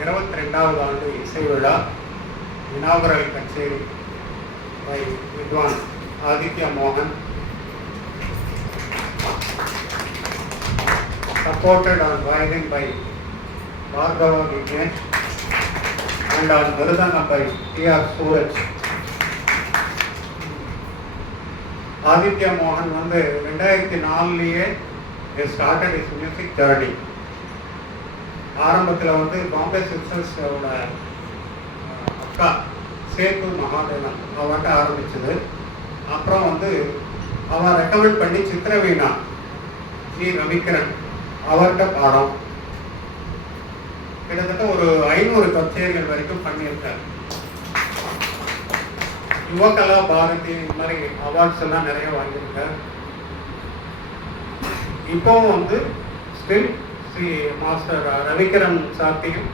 22வது ஆண்டு இசை விழா இனாகுரல் கச்சேரி பை வித்வான் ஆதித்ய மோகன், supported on violin by Bhargava Vignesh and on Mridangam by T.R. Suraj. Aditya மோகன் வந்து 2004 started his music journey. ஆரம்பத்தில் வந்து பாம்பே சிஸ்டர்ஸோட அக்கா சேத்து மகாதேவன் அவர்கிட்ட ஆரம்பிச்சது. அப்புறம் வந்து அவன் ரெக்கமெண்ட் பண்ணி சித்திரவீணா ஜி ரவிக்கிரன் அவர்கிட்ட பாடம் கிட்டத்தட்ட ஒரு 500 கச்சேரிகள் வரைக்கும் பண்ணியிருக்காரு. யுவகலா பாரதி இந்த மாதிரி அவார்ட்ஸ் எல்லாம் நிறைய வாங்கியிருக்கார். இப்போவும் வந்து ஸ்டில் ஸ்ரீ மாஸ்டர் ரவிக்கிரன் சார்த்தையும்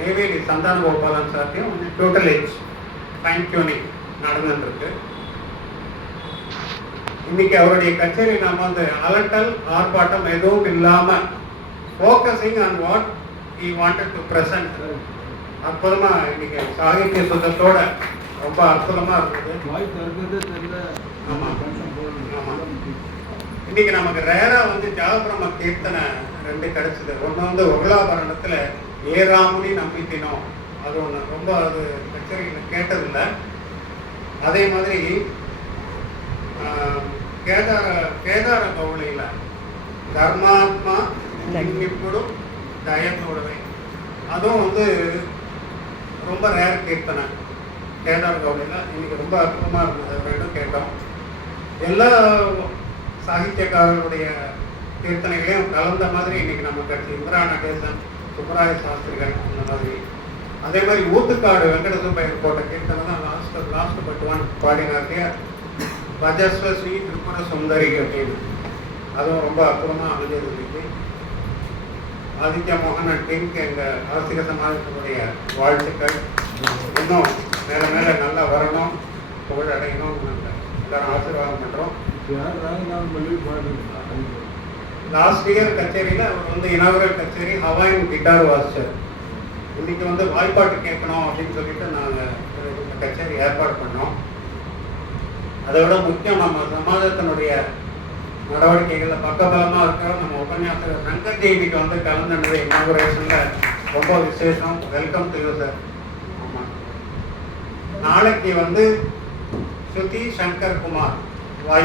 நெய்வேலி சந்தான கோபாலன் சார்த்தையும் டோட்டல் ஏஜ் ஃபைன் டியூனிங் நடந்துருக்கு. இன்னைக்கு அவருடைய கச்சேரி நாம வந்து அலட்டல் ஆர்ப்பாட்டம் எதுவும் இல்லாமல் focusing on what he wanted to present அற்புதமா இன்னைக்கு சாகித்ய சுத்தத்தோட ரொம்ப அற்புதமா இருந்தது. இன்னைக்கு நமக்கு ரேரா வந்து ஜாகபிரம கீர்த்தனை 2 கிடைச்சது. ஒன்று வந்து உருளாபரணத்துல ஏராமுனி நம்பித்தினோம், அது ஒன்று ரொம்ப அது கச்சேரியில் கேட்டதில்லை. அதே மாதிரி கேதார கவுளியில் தர்மாத்மா ఇప్పుడు దయతోడవై அதுவும் வந்து ரொம்ப ரேர் கீர்த்தனை கேதார கவுளியில். இன்னைக்கு ரொம்ப அற்புதமாக இருந்தது. ரெண்டும் கேட்டோம். எல்லா சாகித்யக்காரர்களுடைய கீர்த்தனைகளையும் கலந்த மாதிரி இன்னைக்கு நம்ம கட்சி இந்திரா நடேசன், சுப்பராய சாஸ்திரிகள் அந்த மாதிரி. அதே மாதிரி ஊத்துக்காடு வெங்கடசுப்பையர் போட்ட கீர்த்தனை தான் லாஸ்ட் பட்டுவான் பாடினார்லையா பஜஸ்வ ஸ்ரீ திரிபுர சுந்தரி அப்படின்னு. அதுவும் ரொம்ப அற்புதமாக அமைஞ்சது. இன்னைக்கு ஆதித்ய மோகன் டீமுக்கு எங்கள் ஆசிரியர் சமாஜத்தினுடைய வாழ்த்துக்கள். இன்னும் மேலே மேலே நல்லா வரணும், புகழ் அடையணும்னு எல்லாரும் ஆசீர்வாதம் பண்ணுறோம். லாஸ்ட் இயர் கச்சேரியில் அவர் வந்து இனாகுரல் கச்சேரி ஹவாயின் கிட்டார் வாசிச்சார். இன்னைக்கு வந்து வாய்ப்பாட்டு கேட்கணும் அப்படின்னு சொல்லிட்டு நாங்கள் கச்சேரி ஏற்பாடு பண்ணோம். அதை விட முக்கியம் நம்ம சமாஜத்தினுடைய நடவடிக்கைகளில் பக்கபலமாக இருக்கிற நம்ம உபன்யாசகர் சங்கர் ஜெயந்திக்கு வந்து கலந்துனது இனாகுரேஷனில் ரொம்ப விசேஷம். Welcome to you sir. ஆமாம், நாளைக்கு வந்து ஸ்ருதி சங்கர் குமார்